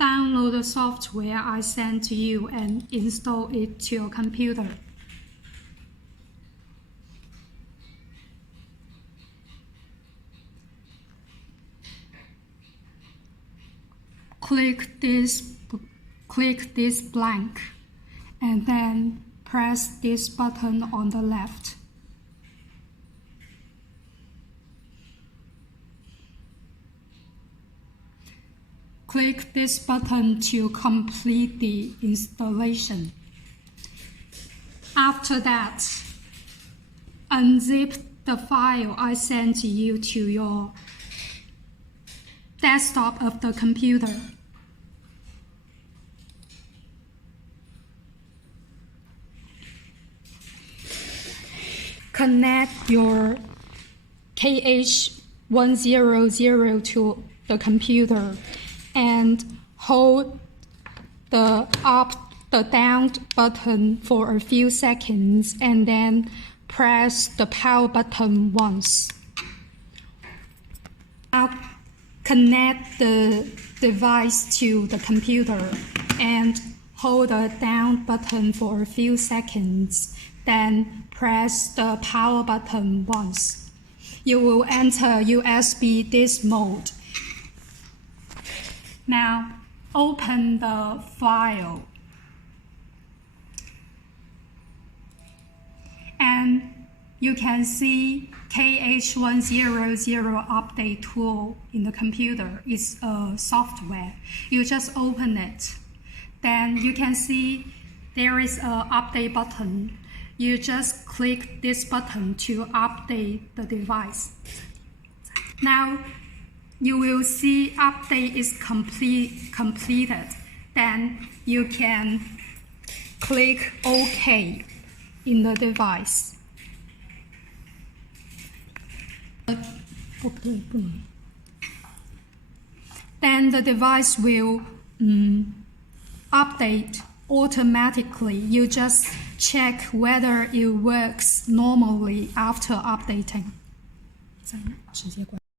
download the software I sent to you and install it to your computer. Click this blank and then press this button on the left. Click this button to complete the installation. After that, unzip the file I sent to you to your desktop of the computer. Connect your KH100 to the computer and hold the up, the down button for a few seconds and then press the power button once. Now connect the device to the computer and hold the down button for a few seconds, then press the power button once. You will enter USB disk mode. Now, open the file and you can see KH100 update tool in the computer. It's a software. You just open it. Then you can see there is an update button. You just click this button to update the device. Now, you will see update is completed. Then you can click OK in the device. Then the device will update automatically. You just check whether it works normally after updating.